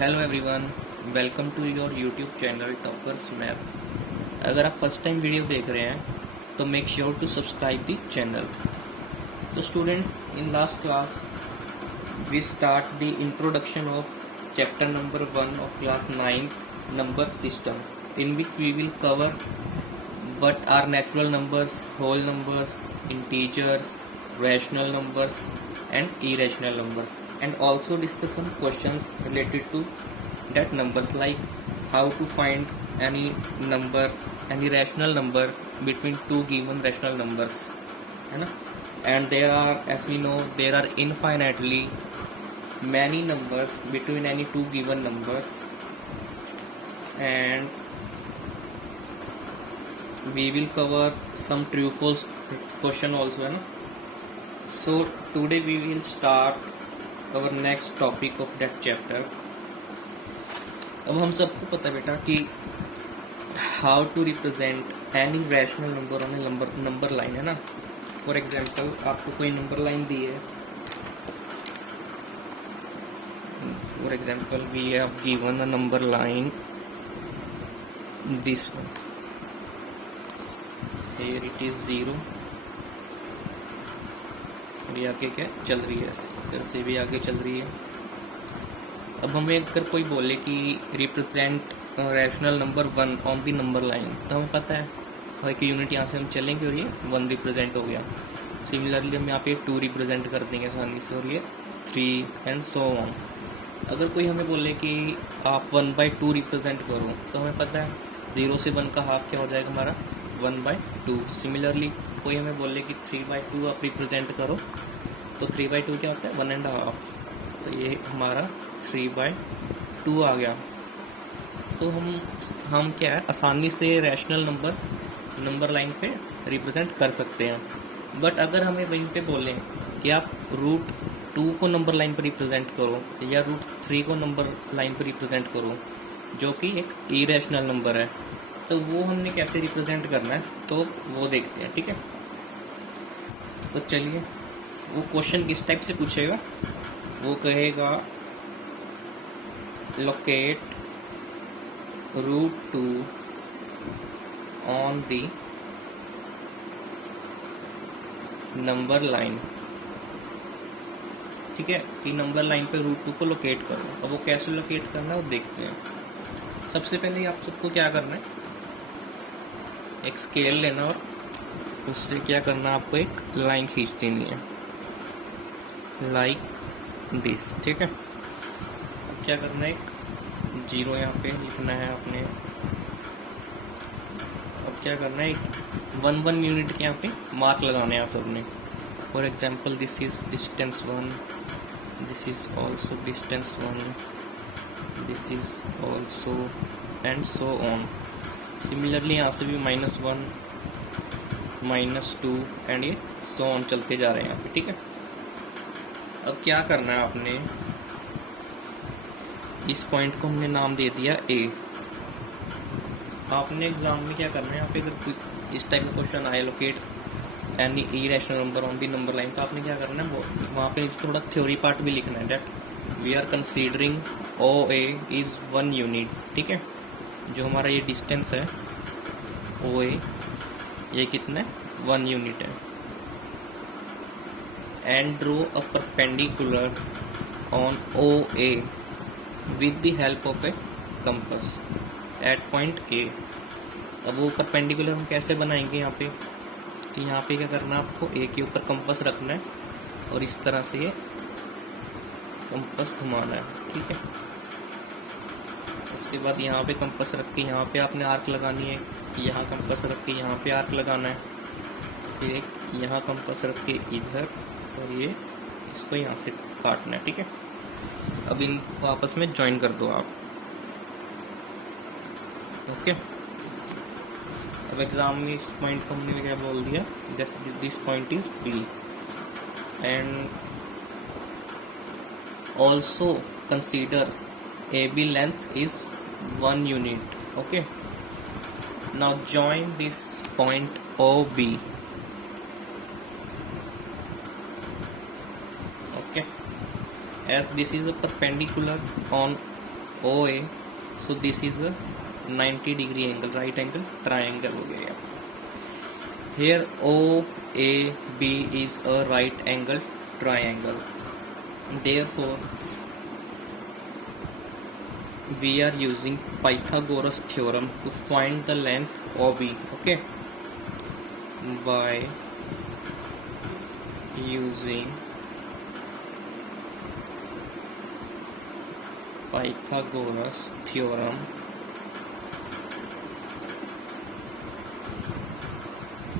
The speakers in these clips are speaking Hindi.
Hello everyone, welcome to your YouTube channel toppers math. अगर आप फर्स्ट टाइम वीडियो देख रहे हैं तो make sure to subscribe the channel. तो students, in last class we start the introduction of chapter number 1 of class 9th number system, in which we will cover what are natural numbers, whole numbers, integers, rational numbers and irrational numbers, and also discuss some questions related to that numbers, like how to find any number, any rational number between two given rational numbers, है ना। And there are, as we know, there are infinitely many numbers between any two given numbers, and we will cover some true false question also, है ना। So today we will start our next topic of that chapter. अब हम सबको पता है बेटा कि how to represent any rational number on a number line, है ना। For example, आपको कोई number line दी है, for example we have given a number line, this one, here it is 0, और ये आगे क्या चल रही है, ऐसे इधर से भी आगे चल रही है। अब हमें अगर कोई बोले कि represent rational number 1 on the number line, तो हमें पता है भाई कि यूनिट यहाँ से हम चलेंगे और ये 1 रिप्रेजेंट हो गया। सिमिलरली हम यहाँ पे 2 रिप्रेजेंट कर देंगे आसानी से, और ये 3 एंड सो ऑन। अगर कोई हमें बोले कि आप 1/2 रिप्रेजेंट करो, तो हमें पता है 0 से 1 का हाफ क्या हो जाएगा हमारा 1/2। सिमिलरली कोई हमें बोले कि 3/2 आप रिप्रेजेंट करो, तो 3/2 क्या होता है 1.5, तो ये हमारा 3/2 आ गया। तो हम क्या है आसानी से रैशनल नंबर लाइन पे रिप्रेजेंट कर सकते हैं। बट अगर हमें वहीं पे बोलें कि आप √2 को नंबर लाइन पर रिप्रेजेंट करो या √3 को नंबर लाइन पर रिप्रेजेंट करो, जो कि एक इरेशनल नंबर है, तो वो हमने कैसे रिप्रेजेंट करना है तो वो देखते हैं, ठीक है। तो चलिए, वो क्वेश्चन किस टाइप से पूछेगा, वो कहेगा locate √2 on the number line, ठीक है, कि नंबर लाइन पे √2 को लोकेट करो। अब वो कैसे लोकेट करना है वो देखते हैं। सबसे पहले आप सबको क्या करना है, एक स्केल लेना और उससे क्या करना, आपको एक लाइन खींच देनी है लाइक दिस, ठीक है। क्या करना है, एक 0 यहाँ पे लिखना है आपने। अब क्या करना है, एक 1 यूनिट के यहाँ पे मार्क लगाने हैं आप सबने। For example this is distance 1, this is also distance 1, this is also, and so on. Similarly यहाँ से भी -1, -2 एंड ये सो ऑन चलते जा रहे हैं यहाँ पे, ठीक है। अब क्या करना है आपने, इस पॉइंट को हमने नाम दे दिया A। आपने एग्जाम में क्या करना है, यहाँ पे अगर कोई इस टाइप का क्वेश्चन आए locate any irrational number on the number line, तो आपने क्या करना है, वहाँ पे थोड़ा थ्योरी पार्ट भी लिखना है, that we are considering OA is 1 unit, ठीक है। जो हमारा ये डिस्टेंस है OA, ये कितना है 1 यूनिट है। And draw a perpendicular on OA with the help of a compass at point A। अब वो परपेंडिकुलर हम कैसे बनाएंगे यहाँ पे, तो यहाँ पे क्या करना है, आपको A के ऊपर कंपास रखना है और इस तरह से ये कंपास घुमाना है, ठीक है। उसके बाद यहाँ पे कंपास रख के यहाँ पे आपने आर्क लगानी है, यहाँ कंपास रख के यहाँ पे आर्क लगाना है, फिर एक यहाँ कंपास रख के इधर, और ये इसको यहाँ से काटना है, ठीक है। अब इनको आपस में ज्वाइन कर दो आप, ओके। अब एग्जाम में इस पॉइंट को हमने क्या बोल दिया, this point is B, and also consider AB length is 1 unit, okay. Now join this point OB, okay, as this is a perpendicular on O A, so this is a 90 degree angle, right angle triangle हो गया। Here O A B is a right angle triangle, therefore we are using Pythagoras theorem to find the length OB. Okay, by using Pythagoras theorem,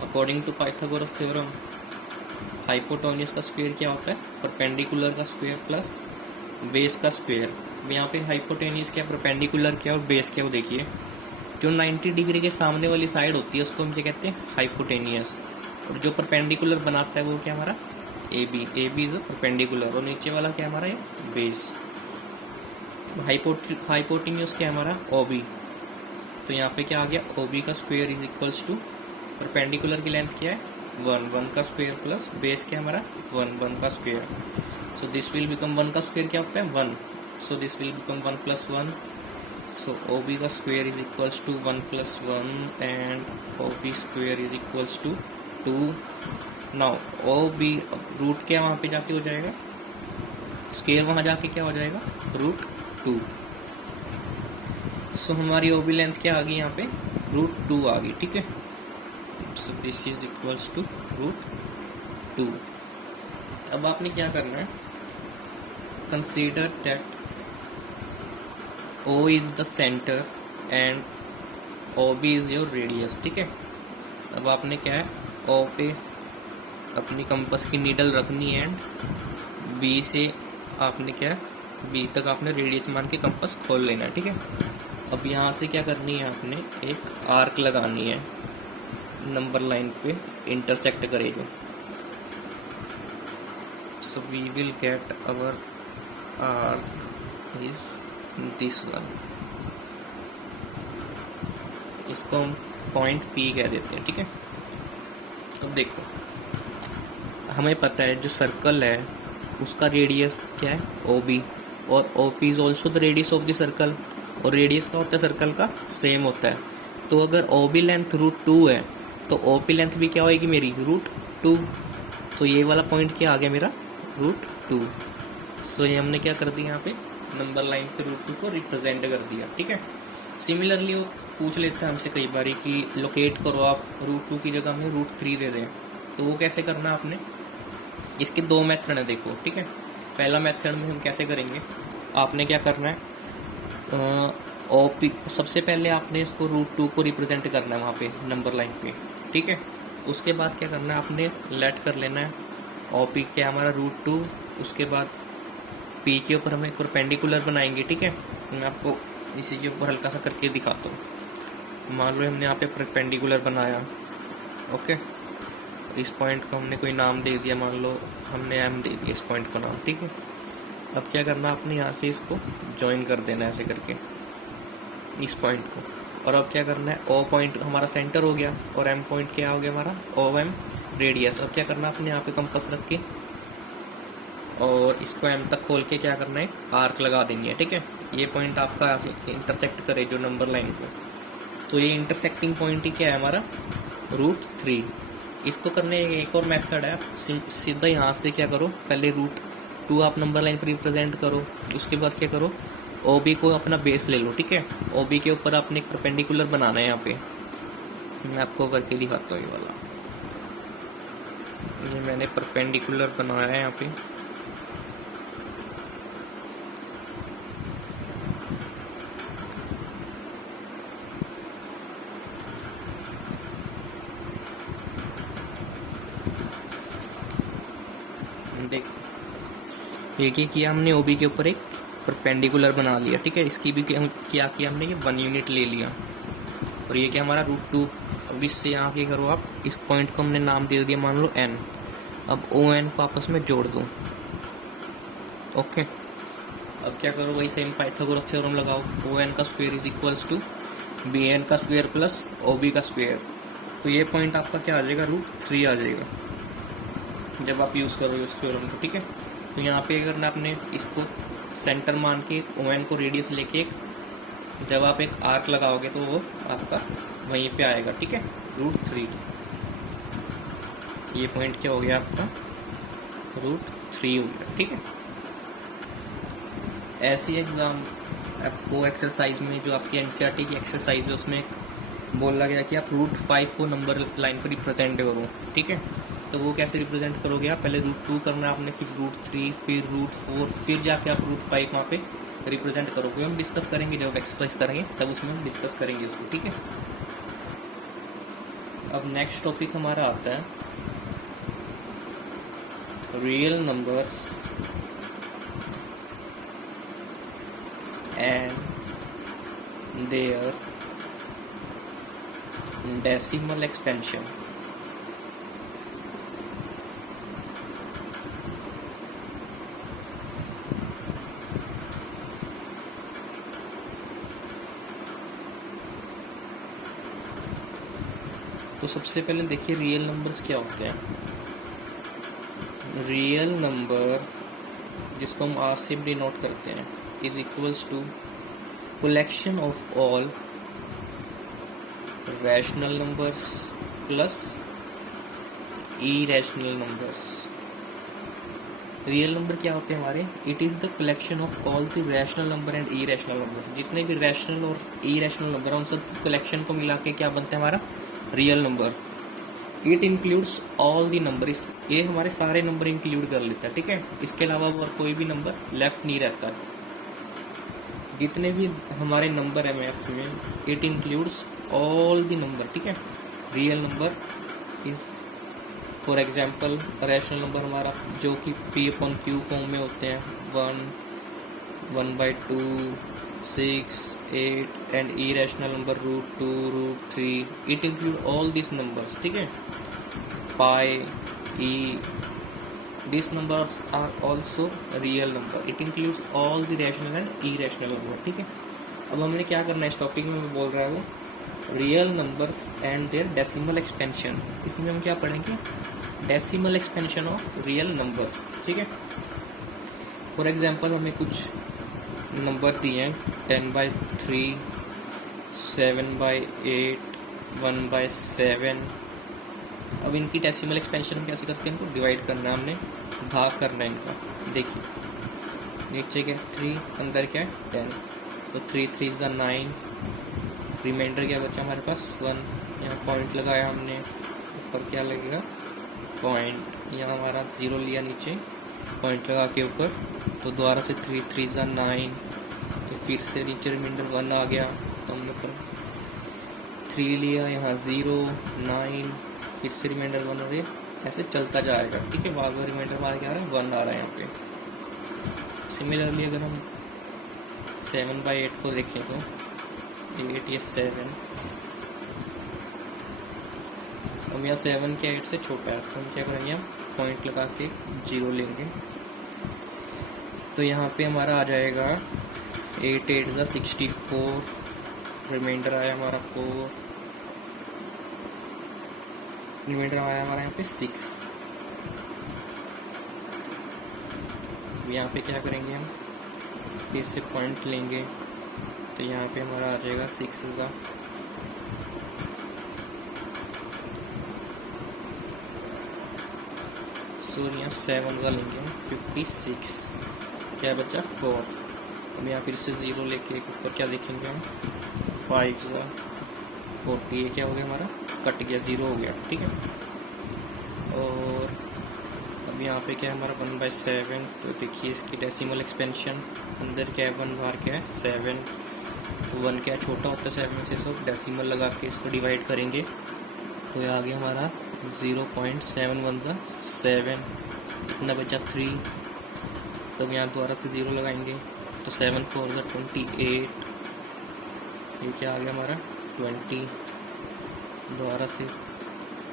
according to Pythagoras theorem, hypotenuse का स्क्वायर क्या होता है? परपेंडिकुलर का स्क्वायर प्लस बेस का स्क्वायर। यहाँ पे हाइपोटेन्यूज क्या, परपेंडिकुलर क्या और बेस क्या, वो देखिए। जो 90 डिग्री के सामने वाली साइड होती है उसको हम क्या कहते हैं? हाइपोटेन्यूज। और जो परपेंडिकुलर बनाता है वो क्या हमारा? A B. A B is perpendicular. और नीचे वाला क्या हमारा? बेस। हाइपोटेन्यूज क्या हमारा? O B. तो यहाँ पे क्या आ गया? ओ बी का square is equals to perpendicular की लेंथ क्या है? 1 का स्क्वायर प्लस बेस क्या हमारा? 1 का square. So this will become 1 का स्क्वायर क्या होता है? 1। So this will become 1 + 1। So O B का square is equals to 1 + 1 and O B square is equals to 2। Now O B root क्या वहां पे जाके हो जाएगा? स्क्वायर वहां जाके क्या हो जाएगा? √2। सो हमारी ओ बी लेंथ क्या आ गई यहाँ पे? √2 आ गई। ठीक है, so this is equals to √2। अब आपने क्या करना है? Consider that O is the center and OB is your radius। ठीक है, अब आपने क्या है? O पे अपनी कंपास की नीडल रखनी है एंड B से आपने क्या है? B तक आपने रेडियस मान के कंपास खोल लेना है। ठीक है, अब यहाँ से क्या करनी है? आपने एक आर्क लगानी है नंबर लाइन पे इंटरसेक्ट करे जो। So we will get our arc is this one. इसको हम पॉइंट P कह देते हैं। ठीक है, अब देखो हमें पता है जो सर्कल है उसका रेडियस क्या है? OB। और OP is also the radius of the circle. और रेडियस का होता है सर्कल का? सेम होता है। तो अगर OB लेंथ √2 है तो OP लेंथ भी क्या होगी मेरी? √2। तो ये वाला पॉइंट क्या आ गया मेरा? √2। सो ये हमने क्या कर दिया? यहाँ पे नंबर लाइन पे √2 को रिप्रेजेंट कर दिया। ठीक है, सिमिलरली वो पूछ लेते हैं हमसे कई बारी कि लोकेट करो आप √2 की जगह में √3 दे दें। तो वो कैसे करना आपने? इसके 2 मेथड है देखो। ठीक है, पहला मेथड में हम कैसे करेंगे? आपने क्या करना है? OP सबसे पहले आपने इसको √2 को रिप्रेजेंट करना है वहाँ पे नंबर लाइन पे। ठीक है, उसके बाद क्या करना है? आपने लेट कर लेना है OP क्या हमारा? √2। उसके बाद P के ऊपर हम एक परपेंडिकुलर बनाएंगे। ठीक है, मैं आपको इसी के ऊपर हल्का सा करके दिखाता हूँ। मान लो हमने यहाँ पे परपेंडिकुलर बनाया। ओके, इस पॉइंट को हमने कोई नाम दे दिया, मान लो हमने M दे दिया इस पॉइंट को नाम। ठीक है, अब क्या करना? आपने यहाँ से इसको ज्वाइन कर देना ऐसे करके इस पॉइंट को। और अब क्या करना है? O पॉइंट हमारा सेंटर हो गया और M पॉइंट क्या हो गया हमारा? OM radius. अब क्या करना? आपने यहाँ पे कंपास रख के और इसको M तक खोल के क्या करना है? एक आर्क लगा देनी है। ठीक है, ये पॉइंट आपका यहाँ से इंटरसेक्ट करे जो नंबर लाइन को। तो ये इंटरसेक्टिंग पॉइंट ही क्या है हमारा? √3। इसको करने एक और मेथड है। सीधा यहाँ से क्या करो? पहले √2 आप नंबर लाइन पर रिप्रेजेंट करो। उसके बाद क्या करो? OB को अपना बेस ले लो। ठीक है, OB के ऊपर आपने एक परपेंडिकुलर बनाना है। यहाँ पे मैं आपको करके दिखाता हूँ। ये वाला ये मैंने परपेंडिकुलर बनाया है यहाँ पे। देखो ये किया हमने? OB के ऊपर एक परपेंडिकुलर बना लिया। ठीक है, इसकी भी क्या किया हमने? ये 1 यूनिट ले लिया। और ये क्या हमारा? √2। अब इससे यहाँ के करो आप, इस पॉइंट को हमने नाम दे दिया मान लो N। अब ON को आपस में जोड़ दो। ओके, अब क्या करो? वही सेम पाइथागोरस थ्योरम लगाओ। ON का square is equals to BN का स्क्वायर प्लस OB का स्क्वायर। तो ये पॉइंट आपका क्या आ जाएगा? √3 आ जाएगा जब आप यूज़ करोगे उस थ्योरम को। ठीक है, तो यहाँ पे अगर ना आपने इसको सेंटर मान के ON को रेडियस लेके एक जब आप एक आर्क लगाओगे तो वो आपका वहीं पे आएगा, ठीक है। √3 ये पॉइंट क्या हो गया आपका, √3 हो गया, ठीक है। ऐसी एग्जाम आपको एक्सरसाइज में जो आपकी NCERT की एक्सरसाइज है उसमें बोला गया कि आप √5 को नंबर लाइन पर रिप्रेजेंट करो, ठीक है। तो वो कैसे रिप्रेजेंट करोगे आप, पहले √2 करना है आपने, फिर √3, फिर √4, फिर जाके आप √5 वहाँ पे रिप्रेजेंट करोगे। हम डिस्कस करेंगे जब एक्सरसाइज करेंगे तब उसमें हम डिस्कस करेंगे उसको, ठीक है। अब नेक्स्ट टॉपिक हमारा आता है real numbers and their decimal expansion. तो सबसे पहले देखिए रियल नंबर्स क्या होते हैं। रियल नंबर जिसको हम R से डिनोट करते हैं is equals to collection of all rational numbers plus irrational numbers. Real number क्या होते हैं हमारे, it is the collection of all the rational number and irrational number. जितने भी रैशनल और इरेशनल नंबर उन सब की कलेक्शन को मिला के क्या बनता है हमारा real number. It includes all the number, ये हमारे सारे नंबर इंक्लूड कर लेता है, ठीक है। इसके अलावा और कोई भी नंबर लेफ्ट नहीं रहता। जितने भी हमारे नंबर है मैथ्स में, it includes all the number, ठीक है। Real number is for example rational number हमारा जो कि P/Q फॉर्म में होते हैं, 1, 1/2, 6, 8 and irrational number √2, √3। It include all this numbers, ठीक है। पाई, E, these numbers are also real number. It includes all the rational and irrational number, ठीक है। अब हमने क्या करना है इस टॉपिक में, मैं बोल रहा हूँ real numbers and their decimal expansion. इसमें हम क्या पढ़ेंगे, decimal expansion of real numbers, ठीक है। फॉर एग्जांपल हमें कुछ नंबर दिए हैं 10/3, 7/8, 1/7। अब इनकी डेसिमल एक्सपेंशन हम कैसे करते हैं, इनको डिवाइड करना है हमने, भाग करना है इनका। देखिए नीचे क्या 3, अंदर क्या 10, तो 3 3 = 9, रिमाइंडर क्या बचा हमारे पास 1। यहाँ पॉइंट लगाया हमने, ऊपर क्या लगेगा पॉइंट, यहाँ हमारा 0 लिया नीचे, पॉइंट लगा के ऊपर, तो दोबारा से 3 3 = 9, फिर से नीचे रिमाइंडर 1 आ गया, तो हमने ऊपर 3 लिया, यहाँ 0 9, फिर से रिमाइंडर 1 और ये ऐसे चलता जाएगा, ठीक है। बार बार रिमाइंडर हमारा क्या आ रहा है 1 आ रहा है यहाँ पे। सिमिलरली अगर हम 7/8 को देखें तो 8 ये 7, हम यहाँ 7 के 8 से छोटा है, तो हम क्या करेंगे, हम पॉइंट लगा के 0 लेंगे, तो यहाँ पे हमारा आ जाएगा 8 8 = 64, रिमाइंडर आया हमारा 4, रिमाइंडर आया हमारा यहाँ पे 6। यहाँ पे क्या करेंगे, हम फिर से पॉइंट लेंगे, तो यहाँ पे हमारा आ जाएगा 6 यहाँ 7 लेंगे हम 56, क्या बचा 4। अब यहाँ फिर से 0 लेके ऊपर क्या देखेंगे हम 5 40, ये क्या हो गया हमारा कट गया, 0 हो गया, ठीक है। और अब यहाँ पे क्या है हमारा 1/7, तो देखिए इसकी डेसिमल एक्सपेंशन, अंदर क्या है 1 बाहर क्या है 7, तो 1 क्या छोटा होता है 7 से, तो डेसिमल लगा के इसको डिवाइड करेंगे, तो ये आ गया हमारा 0.71 = 7, इतना बचा 3, तब यहाँ दोबारा से 0 लगाएंगे, तो 7 4 = 28, ये क्या आ गया हमारा 20, दोबारा से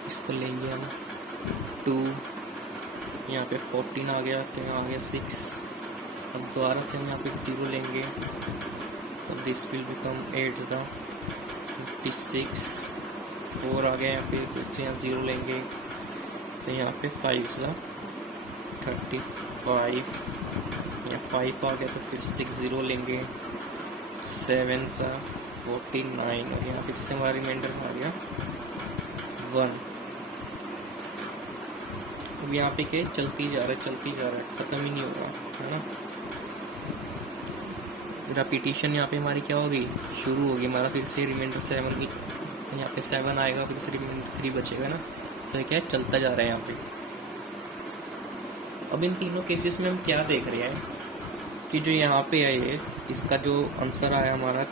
इसको लेंगे हम 2, यहाँ पे 14 आ गया, तो यहाँ आ गया 6, अब दोबारा से हम यहाँ पे 0 लेंगे, तो दिस विल बिकम 8 = 56, 4 आ गया यहाँ पे, फिर से यहाँ 0 लेंगे, तो यहाँ पे 5 = 35, हैं, 5 आ गया तो फिर 6 0 लेंगे, 7 सा 49 और यहाँ फिर से हमारा रिमाइंडर आ गया 1। अब यहाँ पे क्या चलती जा रहा है, ख़त्म ही नहीं हो रहा है ना। रेपिटेशन यहाँ पे हमारी क्या होगी, शुरू होगी, हमारा फिर से रिमाइंडर 7 की यहाँ पे 7 आएगा, फिर से रिमाइंडर 3 बचेगा ना। तो क्या चलता जा रहा है यहाँ पे। अब इन तीनों केसेस में हम क्या देख रहे हैं कि जो यहाँ पे है ये, इसका जो आंसर आया हमारा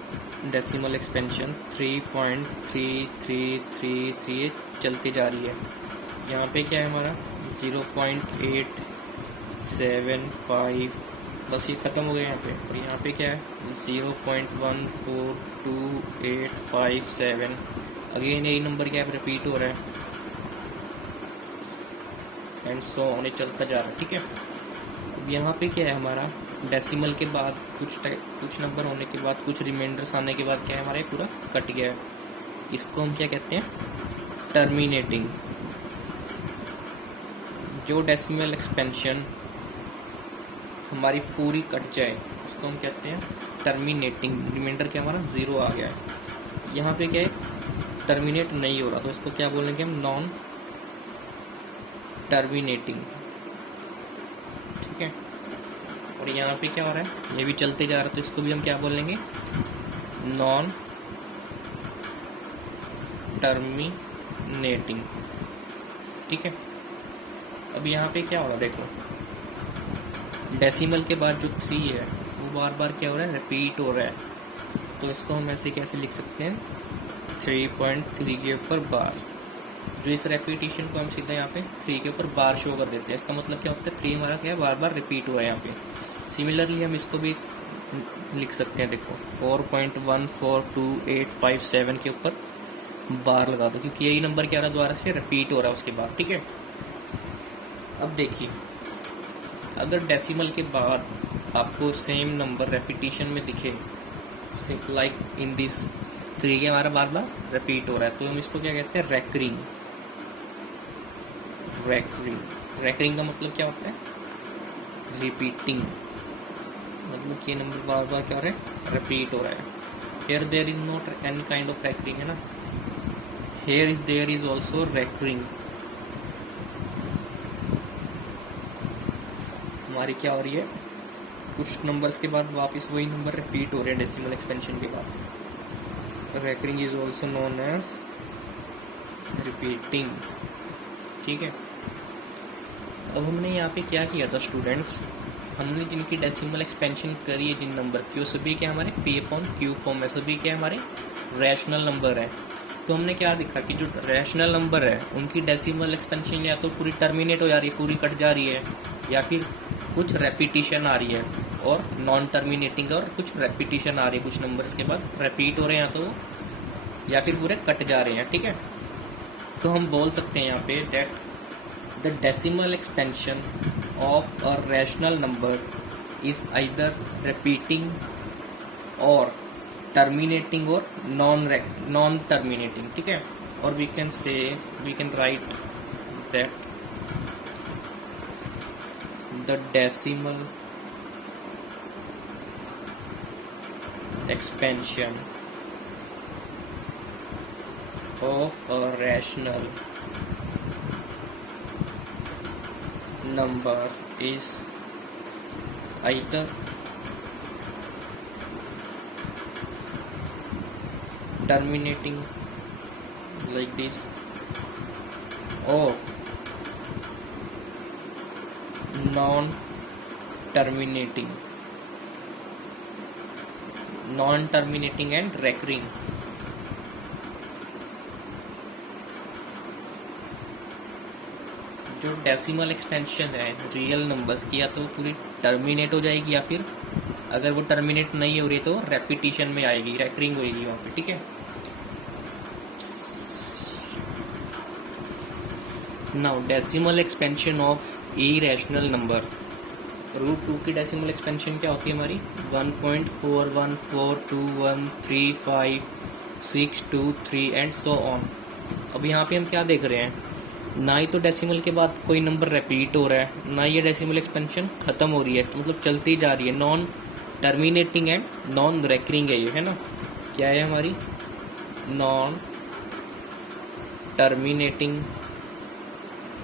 डेसिमल एक्सपेंशन 3.3333 चलती जा रही है। यहाँ पे क्या है हमारा 0.875, बस ये ख़त्म हो गया यहाँ पे। और यहाँ पे क्या है 0.142857, अगेन यही नंबर क्या है रिपीट हो रहा है, एंड सो ऑन, चलता जा रहा है। ठीक है, अब यहाँ पे क्या है हमारा डेसिमल के बाद कुछ नंबर होने के बाद, कुछ रिमाइंडर्स आने के बाद क्या है हमारा पूरा कट गया है। इसको हम क्या कहते हैं, टर्मिनेटिंग। जो डेसिमल एक्सपेंशन हमारी पूरी कट जाए उसको हम कहते हैं टर्मिनेटिंग। रिमाइंडर क्या हमारा 0 आ गया है, यहाँ पे क्या है टर्मिनेट नहीं हो रहा, तो इसको क्या बोलेंगे हम, नॉन टर्मिनेटिंग। ठीक है, और यहाँ पे क्या हो रहा है, ये भी चलते जा रहा है, तो इसको भी हम क्या बोलेंगे, नॉन टर्मिनेटिंग। ठीक है, अब यहाँ पे क्या हो रहा है, देखो डेसिमल के बाद जो 3 है वो बार बार क्या हो रहा है, रिपीट हो रहा है। तो इसको हम ऐसे कैसे लिख सकते हैं, 3.3 के ऊपर बार, जो इस रेपिटेशन को हम सीधा यहाँ पे 3 के ऊपर बार शो कर देते हैं। इसका मतलब क्या होता है, 3 हमारा क्या है, बार बार रिपीट हुआ है यहाँ पे। सिमिलरली हम इसको भी लिख सकते हैं, देखो 4.142857 के ऊपर बार लगा दो, क्योंकि यही नंबर क्या हो रहा है, दोबारा से रिपीट हो रहा है उसके बाद। ठीक है, अब देखिए अगर डेसिमल के बाद आपको सेम नंबर रेपिटेशन में दिखे, लाइक इन दिस 3 के हमारा बार बार रिपीट हो रहा है, तो हम इसको क्या कहते हैं, रैकरिंग। रैकरिंग का मतलब क्या होता है, रिपीटिंग, मतलब कि ये नंबर बार बार क्या हो रहा है, रिपीट हो रहा है। Here there is not any kind of recurring, है ना, here is there is also recurring. हमारी क्या हो रही है, कुछ नंबर्स के बाद वापस वही नंबर रिपीट हो रहे हैं डेसिमल एक्सपेंशन के बाद। Recurring is also known as repeating. ठीक है, अब हमने यहाँ पे क्या किया था स्टूडेंट्स, हमने जिनकी डेसिमल एक्सपेंशन करी है जिन नंबर्स की, वो सभी क्या हमारे P/Q फॉर्म में, सभी क्या हमारे रैशनल नंबर है। तो हमने क्या देखा कि जो रैशनल नंबर है उनकी डेसिमल एक्सपेंशन या तो पूरी टर्मिनेट हो जा रही है, पूरी कट जा रही है, या फिर कुछ रेपिटेशन आ रही है, और नॉन टर्मिनेटिंग और कुछ रेपिटेशन आ रही है, कुछ नंबर्स के बाद रिपीट हो रहे हैं तो, या फिर पूरे कट जा रहे हैं। ठीक है, तो हम बोल सकते हैं यहाँ पे that the decimal expansion of a rational number is either repeating और टर्मिनेटिंग और नॉन टर्मिनेटिंग। ठीक है, और we can write that the decimal expansion of a rational number is either terminating like this or non terminating and recurring. जो डेसिमल एक्सपेंशन है रियल नंबर्स की, या तो पूरी टर्मिनेट हो जाएगी, या फिर अगर वो टर्मिनेट नहीं हो रही तो रेपिटेशन में आएगी, रैकरिंग होगी वहाँ पे। ठीक है, now decimal expansion of irrational number, √2 की डेसिमल एक्सपेंशन क्या होती है हमारी, 1.4142135623 एंड सो ऑन। अब यहाँ पे हम क्या देख रहे हैं ना ही तो डेसिमल के बाद कोई नंबर रिपीट हो रहा है, ना ये डेसिमल एक्सपेंशन खत्म हो रही है, तो मतलब चलती जा रही है। Non terminating and non recurring है ये, है ना। क्या है हमारी? Non terminating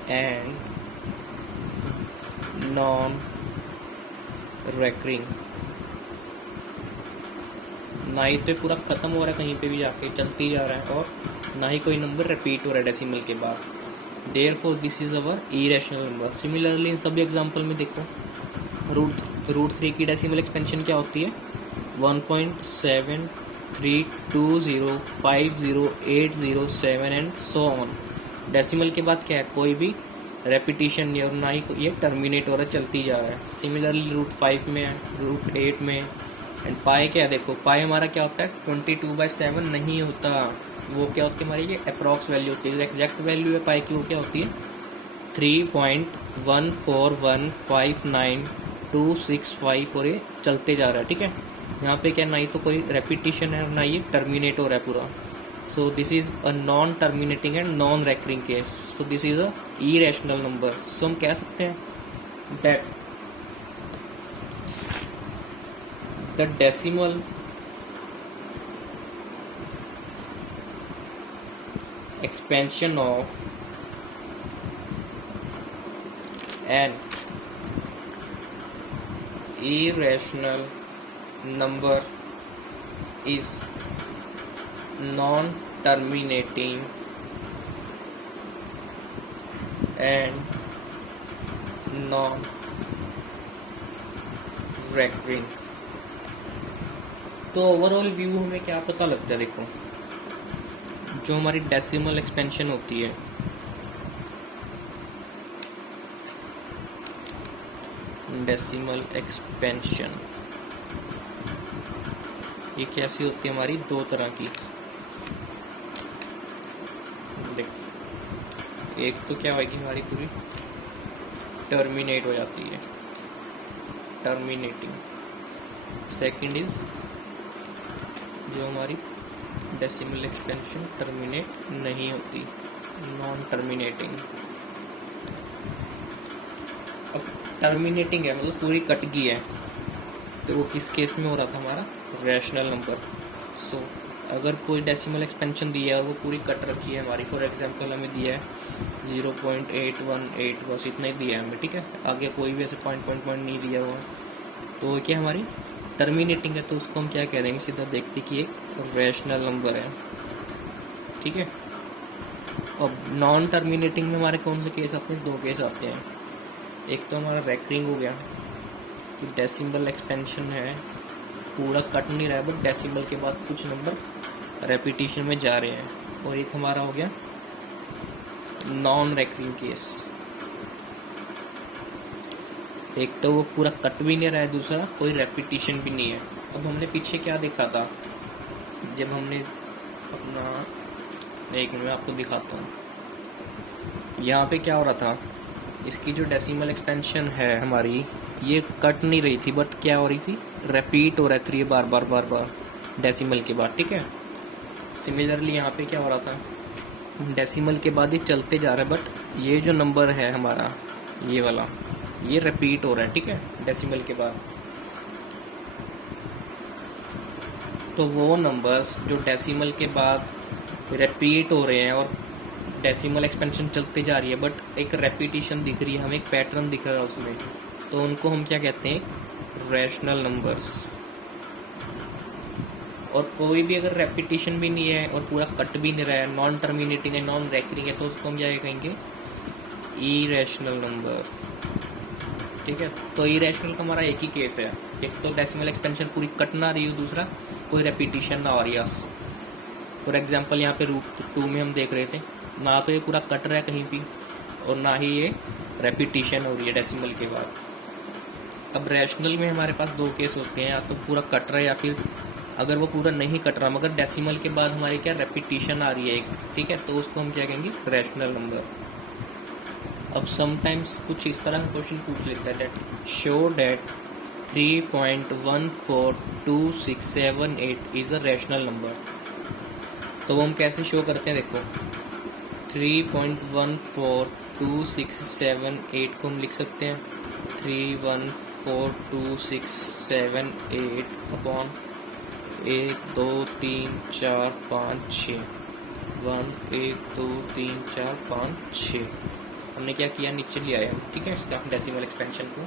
and non recurring. ना ही तो पूरा खत्म हो रहा है कहीं पे भी जाके, चलती जा रहा है, और ना ही कोई नंबर रिपीट हो रहा है डेसिमल के बाद। Therefore this is our irrational number. Similarly in सभी एग्जांपल में देखो, रूट 3 की डेसिमल एक्सपेंशन क्या होती है? 1.7320508087 एंड सो ऑन। डेसिमल के बाद क्या है? कोई भी रेपिटेशन नहीं, और ना ही ये टर्मिनेट हो रहा है, चलती जा रहा है। सिमिलरली रूट 5 में है, रूट 8 में। एंड पाई क्या देखो, पाई हमारा क्या होता है? 22/7 नहीं होता, वो क्या होती है हमारी? ये अप्रॉक्स वैल्यू होती है। एग्जैक्ट वैल्यू है पाई की, वो क्या होती है? 3.14159265, और ये चलते जा रहा है, ठीक है। यहाँ पे क्या, ना ही तो कोई रेपिटेशन है, ना ये टर्मिनेट हो रहा है पूरा। So this is a non terminating and non recurring case. So this is a irrational number. सो हम कह सकते हैं that the decimal expansion of an irrational number is non-terminating and non-recurring। तो ओवरऑल व्यू हमें क्या पता लगता है? देखो, जो हमारी डेसिमल एक्सपेंशन होती है, डेसिमल एक्सपेंशन ये कैसी होती है हमारी? दो तरह की। देखो, एक तो क्या होगी हमारी, पूरी टर्मिनेट हो जाती है, टर्मिनेटिंग। सेकंड इज जो हमारी डेसिमल एक्सपेंशन टर्मिनेट नहीं होती, नॉन टर्मिनेटिंग। अब टर्मिनेटिंग है मतलब पूरी कट गई है, तो वो किस केस में हो रहा था? हमारा रैशनल नंबर। सो अगर कोई डेसिमल एक्सपेंशन दिया है, वो पूरी कट रखी है हमारी। फॉर एग्जांपल हमें दिया है 0.818, बस इतना ही दिया है हमें, ठीक है। आगे कोई भी ऐसे पॉइंट नहीं दिया हुआ, तो क्या हमारी टर्मिनेटिंग है, तो उसको हम क्या कह देंगे? सीधा देखते कि एक रैशनल नंबर है, ठीक है। अब नॉन टर्मिनेटिंग में हमारे कौन से केस आते हैं? दो केस आते हैं। एक तो हमारा रेकरिंग हो गया, कि डेसिमल एक्सपेंशन है, पूरा कट नहीं रहा है, बट डेसिमल के बाद कुछ नंबर रेपिटेशन में जा रहे हैं। और एक हमारा हो गया नॉन रेकरिंग केस। एक तो वो पूरा कट भी नहीं रहा है, दूसरा कोई रेपिटेशन भी नहीं है। अब हमने पीछे क्या देखा था, जब हमने अपना, एक मिनट में आपको दिखाता हूँ। यहाँ पे क्या हो रहा था, इसकी जो डेसिमल एक्सपेंशन है हमारी, ये कट नहीं रही थी, बट क्या हो रही थी? रिपीट हो रहा है बार बार डेसिमल के बाद, ठीक है। सिमिलरली यहाँ पे क्या हो रहा था, डेसिमल के बाद ये चलते जा रहा है, बट ये जो नंबर है हमारा, ये वाला, ये रिपीट हो रहा है, ठीक है, डेसिमल के बाद। तो वो नंबर्स जो डेसिमल के बाद रिपीट हो रहे हैं और डेसिमल एक्सपेंशन चलते जा रही है, बट एक रेपिटेशन दिख रही है हमें, एक पैटर्न दिख रहा है उसमें, तो उनको हम क्या कहते हैं? Rational numbers. और कोई भी अगर रेपिटेशन भी नहीं है और पूरा कट भी नहीं रहा है, नॉन टर्मिनेटिंग है, नॉन रेकरिंग है, तो उसको हम क्या कहेंगे? इरेशनल नंबर, ठीक है। तो इरेशनल का हमारा एक ही केस है, एक तो डेसिमल एक्सपेंशन पूरी कट ना रही हो, दूसरा कोई रेपिटेशन ना हो रही है। फॉर एग्जांपल यहाँ पे रूट 2 में हम देख रहे थे, ना तो ये पूरा कट रहा है कहीं भी, और ना ही ये रेपिटेशन हो रही है डेसिमल के बाद। अब रैशनल में हमारे पास दो केस होते हैं, या तो पूरा कट रहा है, या फिर अगर वो पूरा नहीं कट रहा मगर डेसिमल के बाद हमारी क्या रेपिटेशन आ रही है एक, ठीक है, तो उसको हम क्या कहेंगे? Rational number. अब समटाइम्स कुछ इस तरह का क्वेश्चन पूछ लेता है, that show that 3.142678 is a rational number. तो वो हम कैसे शो करते हैं? देखो, 3.142678 को हम लिख सकते हैं 3142678 अपॉन 1 2 3 4 5 6 1 1 2 3 4 5 6। हमने क्या किया, नीचे ले आए हम, ठीक है, इसका डेसिमल एक्सपेंशन को।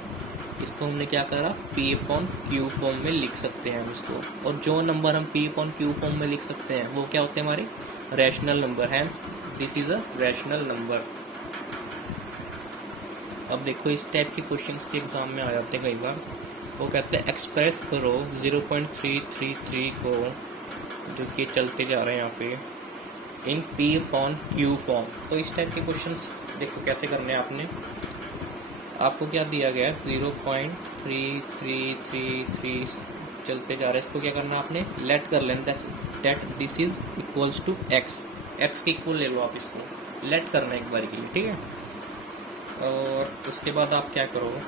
इसको हमने क्या करा, P अपॉन क्यू फॉर्म में लिख सकते हैं हम इसको। और जो नंबर हम P अपॉन क्यू फॉर्म में लिख सकते हैं वो क्या होते हैं, हमारे rational number. Hence this is a rational number. अब देखो इस टाइप के क्वेश्चंस के एग्जाम में आ जाते हैं कई बार। वो कहते हैं एक्सप्रेस करो 0.333 को, जो कि चलते जा रहे हैं यहाँ पे, इन P अपॉन क्यू फॉर्म। तो इस टाइप के क्वेश्चंस देखो कैसे करने हैं आपने। आपको क्या दिया गया है, 0.3333 चलते जा रहे हैं, इसको क्या करना है आपने, लेट कर लेना that this is equals to x. X के इक्वल ले लो आप, इसको लेट करना है एक बार के लिए, ठीक है। और उसके बाद आप क्या करो,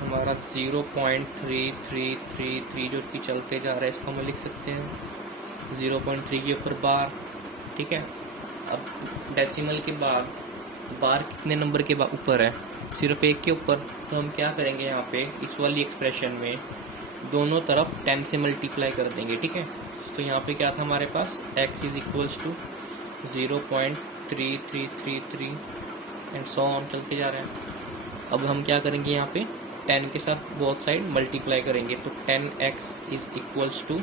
हमारा 0.3333 जो कि चलते जा रहा है, इसको हम लिख सकते हैं 0.3 के ऊपर बार, ठीक है। अब डेसिमल के बाद बार कितने नंबर के ऊपर है, सिर्फ एक के ऊपर। तो हम क्या करेंगे यहाँ पे, इस वाली एक्सप्रेशन में दोनों तरफ 10 से मल्टीप्लाई कर देंगे, ठीक है। तो यहाँ पे क्या था हमारे पास, x is equals to 0.3333 and so on चलते जा रहे हैं। अब हम क्या करेंगे, यहाँ पे 10 के साथ बोथ साइड मल्टीप्लाई करेंगे, तो 10x is equals to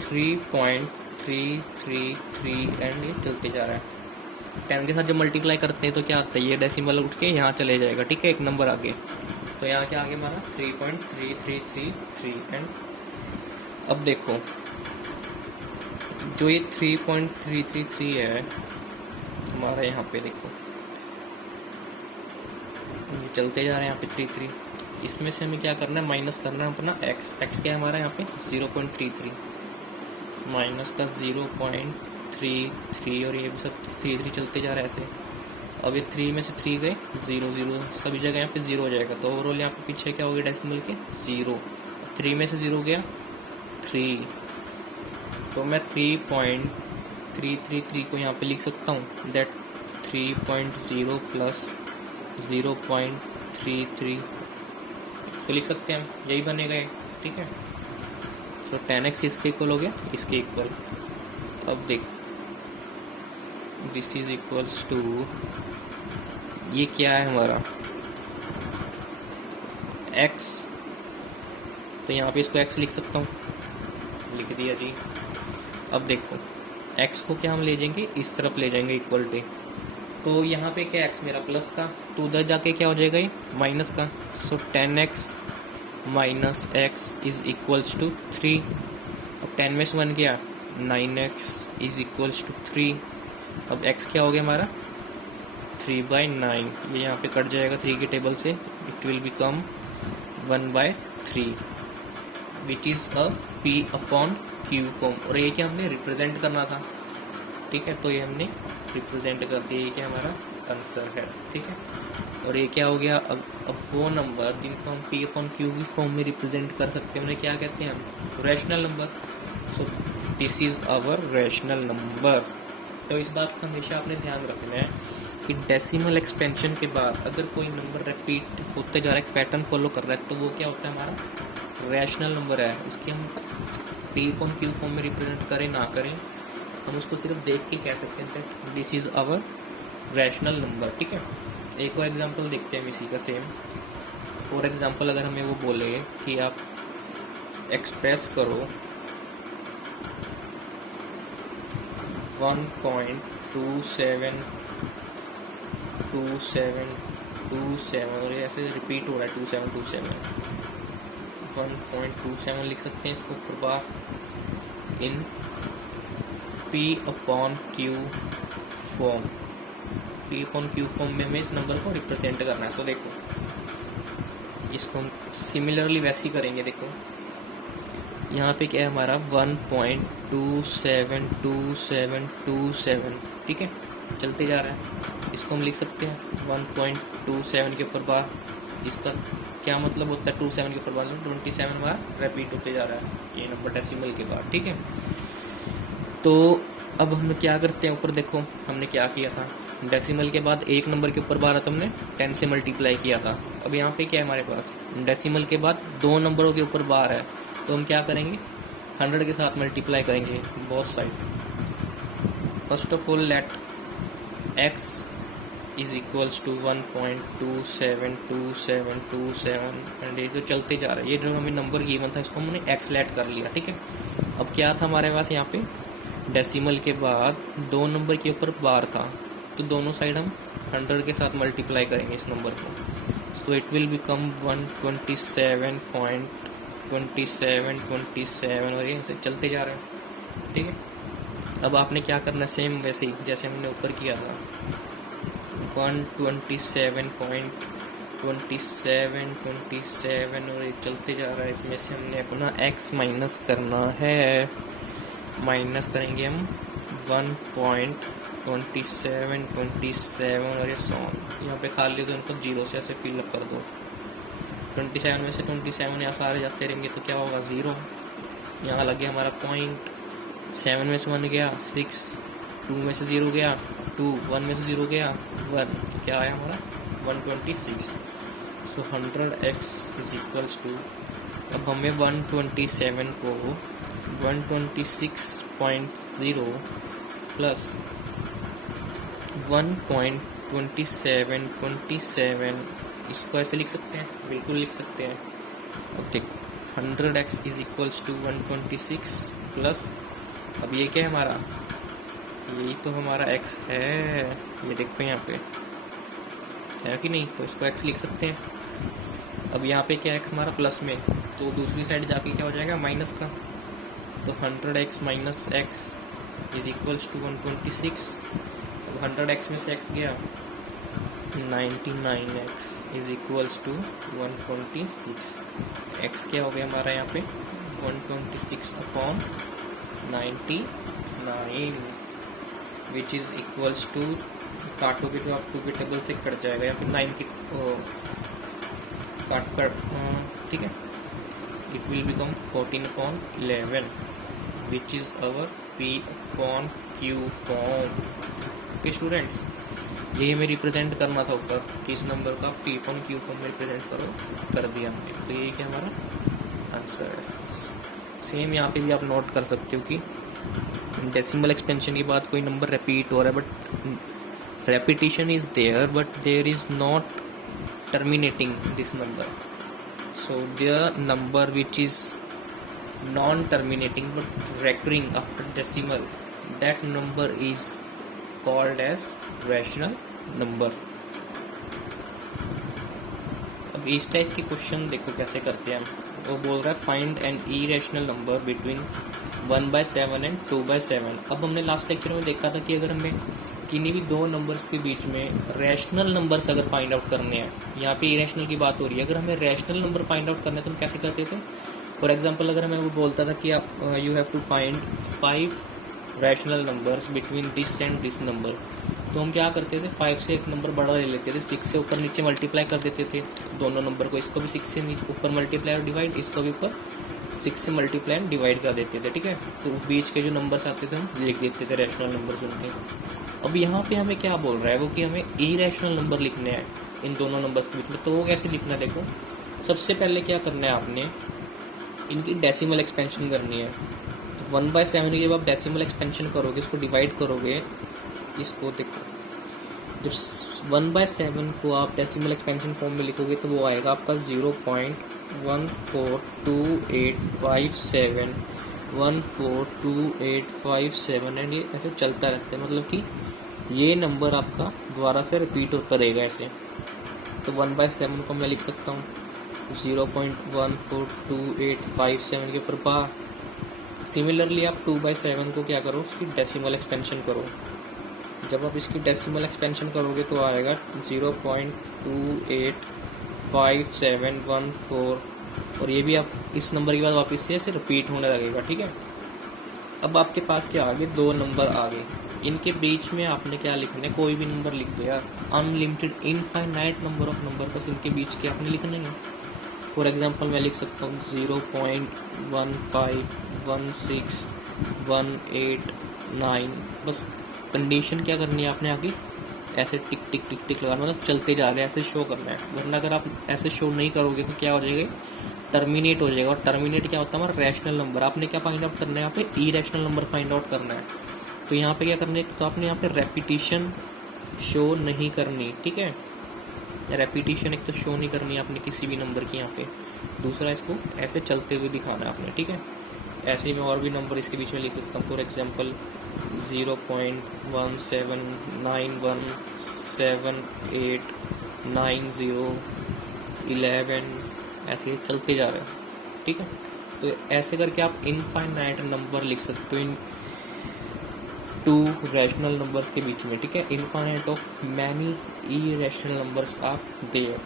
3.333 and ये चलते जा रहा है। 10 के साथ जब मल्टीप्लाई करते हैं तो क्या आता है, ये डेसिमल उठ के यहाँ चले जाएगा, ठीक है, एक नंबर आगे। तो यहाँ क्या आगे हमारा 3.3333 एंड अब देखो जो ये 3.333 है हमारा, यहाँ पे देखो चलते जा रहे हैं यहाँ पे 33। इसमें से हमें क्या करना है, माइनस करना है अपना x। x क्या है हमारा यहाँ पे 0.33 माइनस का 0.33 और ये भी सब 33 चलते जा रहा है ऐसे। अब ये 3 में से 3 गए 0 0, सभी जगह यहाँ पे 0 हो जाएगा। तो ओवरऑल यहाँ पे पीछे क्या हो गया डेसिमल के 0। 3 में से 0 गया 3, तो मैं 3.333 को यहाँ पे लिख सकता हूँ दैट 3.0 प्लस 0.33 तो लिख सकते हैं हम, यही बनेगा ये, ठीक है। सो 10x इसके इक्वल हो गया, इसके इक्वल। अब देख दिस इज इक्वल्स टू, ये क्या है हमारा x, तो यहाँ पे इसको x लिख सकता हूँ, लिख दिया जी। अब देखो x को क्या हम ले जाएंगे, इस तरफ ले जाएंगे इक्वल टू, तो यहाँ पे क्या x मेरा प्लस का, तो उधर जाके क्या हो जाएगा ये माइनस का। So 10x minus x is equals to 3। अब 10 में से 1 गया 9x इज इक्वल्स टू 3। अब x क्या हो गया हमारा 3/9, ये यहाँ पे कट जाएगा 3 के टेबल से, it will become 1/3 which is a P upon Q form. और ये क्या हमने रिप्रेजेंट करना था, ठीक है, तो ये हमने रिप्रेजेंट कर दिया, ये क्या हमारा आंसर है, ठीक है। और ये क्या हो गया, अब वो नंबर जिनको हम P अपॉन क्यू की फॉर्म में रिप्रेजेंट कर सकते हैं उन्हें क्या कहते हैं हम, rational number. So this is our rational number. तो इस बात का हमेशा आपने ध्यान रखना है कि डेसिमल एक्सपेंशन के बाद अगर कोई नंबर रिपीट होते जा रहा है, एक पैटर्न फॉलो कर रहा है, तो वो क्या होता है हमारा रैशनल नंबर है। उसकी हम P अपॉन क्यू फॉर्म में रिप्रेजेंट करें ना करें, हम उसको सिर्फ देख के कह सकते हैं that this is our rational number, ठीक है। एक और एग्जांपल देखते हैं इसी का सेम। फॉर एग्जांपल अगर हमें वो बोले कि आप एक्सप्रेस करो 1.272727 और ये ऐसे रिपीट हो रहा है 2727, 1.27 लिख सकते हैं इसको ऊपर बार इन P upon Q form. P upon Q form में हमें इस नंबर को रिप्रेजेंट करना है। तो देखो इसको हम सिमिलरली वैसे ही करेंगे। देखो यहाँ पे क्या है हमारा 1.272727, ठीक है, चलते जा रहा है। इसको हम लिख सकते हैं 1.27 के ऊपर बार। इसका क्या मतलब होता है 27 के ऊपर बार, 27 बार रिपीट होते जा रहा है ये नंबर डेसिमल के बाद, ठीक है। तो अब हम क्या करते हैं, ऊपर देखो हमने क्या किया था, डेसिमल के बाद एक नंबर के ऊपर बार तो हमने 10 से मल्टीप्लाई किया था। अब यहाँ पे क्या है हमारे पास, डेसिमल के बाद दो नंबरों के ऊपर बार है, तो हम क्या करेंगे 100 के साथ मल्टीप्लाई करेंगे both side. First of all let x is equals to 1.272727 and ये जो चलते जा रहा है, ये जो हमें नंबर गिवन था इसको हमने x लेट कर लिया, ठीक है। अब क्या था हमारे पास यहाँ पे, डेसिमल के बाद दो नंबर के ऊपर बार था, तो दोनों साइड हम 100 के साथ मल्टीप्लाई करेंगे इस नंबर को, सो इट विल बिकम 127.2727 और ये ऐसे चलते जा रहे हैं, ठीक है। अब आपने क्या करना है, सेम वैसे ही जैसे हमने ऊपर किया था, 127.2727 और ये चलते जा रहा है, इसमें से हमने अपना x माइनस करना है, माइनस करेंगे हम 1.2727 और ये सॉन यहाँ पे खाली तो इनको 0 से ऐसे फिल अप कर दो। 27 में से 27 यहाँ सारे जाते रहेंगे तो क्या होगा 0, यहाँ लग गया हमारा पॉइंट, 7 में से 1 गया 6, 2 में से 0 गया 2, 1 में से 0 गया 1, तो क्या आया हमारा 126। सो 100x इज इक्वल्स टू, अब हमें 127 को 126.0 प्लस 1.2727 इसको ऐसे लिख सकते हैं, बिल्कुल लिख सकते हैं। अब देखो 100x is equals to 126 plus, अब ये क्या है हमारा, यही तो हमारा x है, ये देखो यहाँ पे है कि नहीं, तो इसको x लिख सकते हैं। अब यहाँ पे क्या x हमारा प्लस में, तो दूसरी साइड जाके क्या हो जाएगा माइनस का, तो 100x minus x is equals to 126। अब 100x में से x गया 99x is equals to 126। x क्या हो गया हमारा यहाँ पे 126/99 विच इज इक्वल्स टू, काटोगे तो आप 2 के टेबल से कट जाएगा या फिर 9 की काट कर, ठीक है, it will become 14/11 which is our p/q form। Okay students, यही हमें रिप्रेजेंट करना था ऊपर कि इस नंबर का p/q फॉर्म में रिप्रेजेंट करो, कर दिया हमने, तो यही क्या हमारा आंसर है। सेम यहाँ पे भी आप नोट कर सकते हो कि डेसिमल एक्सपेंशन के बाद कोई नंबर रिपीट हो रहा है, but repetition is there but there is not terminating this number. So the number which is non-terminating but recurring after decimal, that number is called as rational number। अब इस टाइप के क्वेश्चन देखो कैसे करते हैं हम, वो बोल रहा है find an irrational number between 1/7 and 2/7। अब हमने लास्ट लेक्चर में देखा था कि अगर हमें किन्हीं भी दो नंबर्स के बीच में रैशनल नंबर्स अगर फाइंड आउट करने हैं, यहाँ पे इरेशनल की बात हो रही है, अगर हमें रैशनल नंबर फाइंड आउट करना है तो हम कैसे करते थे। फॉर एग्जांपल अगर हमें वो बोलता था कि आप you have to find 5 rational numbers between this and this number, तो हम क्या करते थे 5 से एक नंबर बड़ा ले लेते थे, 6 से ऊपर नीचे मल्टीप्लाई कर देते थे दोनों नंबर को, इसको भी 6 से ऊपर मल्टीप्लाई और डिवाइड, इसको भी ऊपर 6 से मल्टीप्लाई एंड डिवाइड कर देते थे, ठीक है। तो बीच के जो नंबर्स आते थे हम लिख देते थे रैशनल नंबर्स उनके। अब यहाँ पे हमें क्या बोल रहा है वो कि हमें इरेशनल नंबर लिखने हैं इन दोनों नंबर्स के बीच में, तो वो कैसे लिखना है देखो। सबसे पहले क्या करना है आपने, इनकी डेसिमल एक्सपेंशन करनी है। तो 1/7 के जब आप डेसिमल एक्सपेंशन करोगे, इसको डिवाइड करोगे, इसको देखो जब 1/7 को आप डेसिमल एक्सपेंशन फॉर्म में लिखोगे तो वो आएगा आपका 0.142857 142857 एंड ये ऐसे चलता रहता है, मतलब कि ये नंबर आपका दोबारा से रिपीट होता रहेगा ऐसे। तो 1/7 को मैं लिख सकता हूँ 0.142857 के ऊपर बार। सिमिलरली आप 2/7 को क्या करो, उसकी डेसिमल एक्सपेंशन करो। जब आप इसकी डेसिमल एक्सपेंशन करोगे तो आएगा 0.285714 और ये भी आप इस नंबर के बाद वापस से ऐसे रिपीट होने लगेगा, ठीक है। अब आपके पास क्या आगे दो नंबर आगे, इनके बीच में आपने क्या लिखना है, कोई भी नंबर लिख दो यार, unlimited infinite number of number, बस इनके बीच के आपने लिखने हैं। फॉर एग्जांपल मैं लिख सकता हूँ 0.151618 9। बस कंडीशन क्या करनी है आपने आगे, ऐसे टिक टिक टिक टिक लगाना, मतलब चलते जा रहे हैं ऐसे शो करना है। वरना अगर आप ऐसे शो नहीं करोगे तो क्या हो जाएगा, टर्मिनेट हो जाएगा। और टर्मिनेट क्या होता है, हमारा रैशनल नंबर। आपने क्या फाइंड आउट करना है यहाँ पे, इरेशनल नंबर फाइंड आउट करना है। तो यहाँ पे क्या करना है, तो आपने यहाँ पे रेपिटेशन शो नहीं करनी, ठीक है। रेपिटेशन एक तो शो नहीं करनी है आपने किसी भी नंबर की यहाँ पे। दूसरा, इसको ऐसे चलते हुए दिखाना है आपने, ठीक है। ऐसे ही मैं और भी नंबर इसके बीच में लिख सकता हूँ। फॉर एग्जांपल 0.1791789011, ऐसे चलते जा रहे हैं, ठीक है। तो ऐसे करके आप इनफाइनाइट नंबर लिख सकते हो इन टू रैशनल नंबर्स के बीच में, ठीक है। Infinite of many irrational numbers are there.